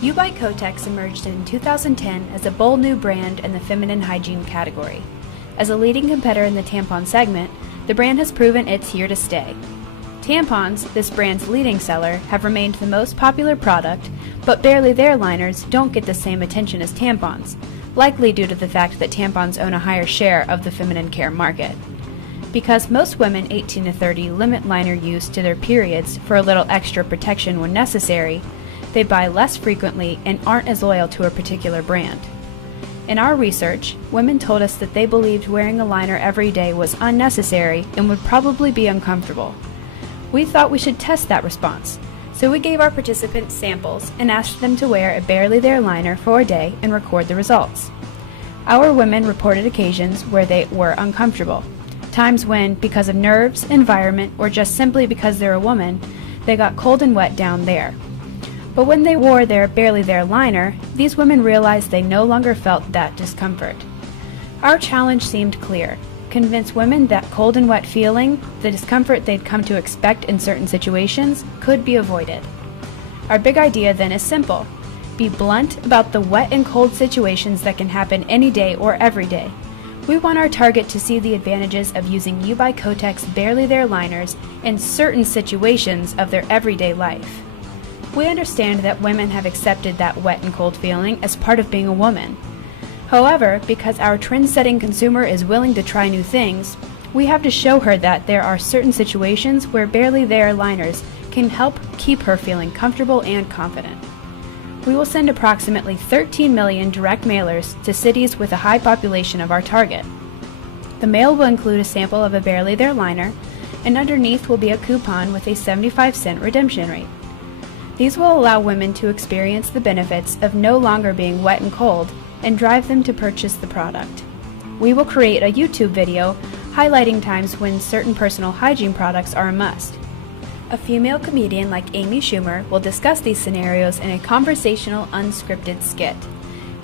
UBK Kotex emerged in 2010 as a bold new brand in the feminine hygiene category. As a leading competitor in the tampon segment, the brand has proven it's here to stay. Tampons, this brand's leading seller, have remained the most popular product, but barely their liners don't get the same attention as tampons, likely due to the fact that tampons own a higher share of the feminine care market. Because most women 18 to 30 limit liner use to their periods for a little extra protection when necessary, they buy less frequently and aren't as loyal to a particular brand. In our research, women told us that they believed wearing a liner every day was unnecessary and would probably be uncomfortable. We thought we should test that response, so we gave our participants samples and asked them to wear a barely there liner for a day and record the results. Our women reported occasions where they were uncomfortable, times when, because of nerves, environment, or just simply because they're a woman, they got cold and wet down there. But when they wore their barely there liner, these women realized they no longer felt that discomfort. Our challenge seemed clear: convince women that cold and wet feeling, the discomfort they'd come to expect in certain situations, could be avoided. Our big idea then is simple: be blunt about the wet and cold situations that can happen any day or every day. We want our target to see the advantages of using UBK Kotex barely there liners in certain situations of their everyday life. We understand that women have accepted that wet and cold feeling as part of being a woman. However, because our trend-setting consumer is willing to try new things, we have to show her that there are certain situations where barely there liners can help keep her feeling comfortable and confident. We will send approximately 13 million direct mailers to cities with a high population of our target. The mail will include a sample of a barely there liner, and underneath will be a coupon with a 75-cent redemption rate. These will allow women to experience the benefits of no longer being wet and cold and drive them to purchase the product. We will create a YouTube video highlighting times when certain personal hygiene products are a must. A female comedian like Amy Schumer will discuss these scenarios in a conversational, unscripted skit.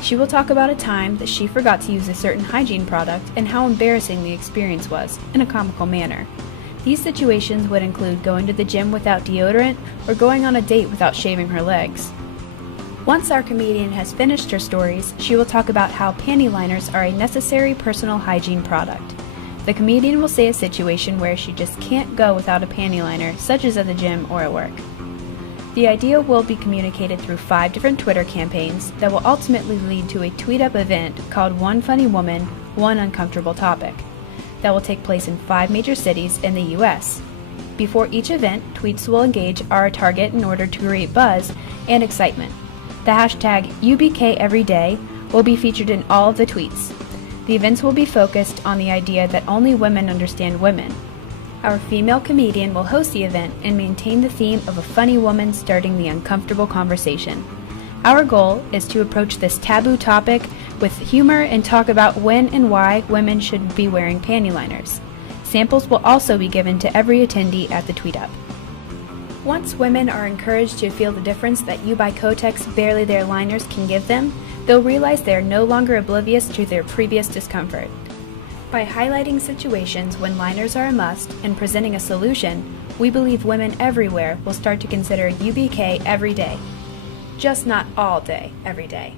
She will talk about a time that she forgot to use a certain hygiene product and how embarrassing the experience was, in a comical manner. These situations would include going to the gym without deodorant or going on a date without shaving her legs. Once our comedian has finished her stories, she will talk about how panty liners are a necessary personal hygiene product. The comedian will say a situation where she just can't go without a panty liner, such as at the gym or at work. The idea will be communicated through 5 different Twitter campaigns that will ultimately lead to a tweet-up event called One Funny Woman, One Uncomfortable Topic, that will take place in 5 major cities in the US. Before each event, tweets will engage our target in order to create buzz and excitement. The hashtag UBKEveryday will be featured in all of the tweets. The events will be focused on the idea that only women understand women. Our female comedian will host the event and maintain the theme of a funny woman starting the uncomfortable conversation. Our goal is to approach this taboo topic with humor and talk about when and why women should be wearing panty liners. Samples will also be given to every attendee at the tweet-up. Once women are encouraged to feel the difference that UBK Kotex barely there liners can give them, they'll realize they are no longer oblivious to their previous discomfort. By highlighting situations when liners are a must and presenting a solution, we believe women everywhere will start to consider UBK every day. Just not all day, every day.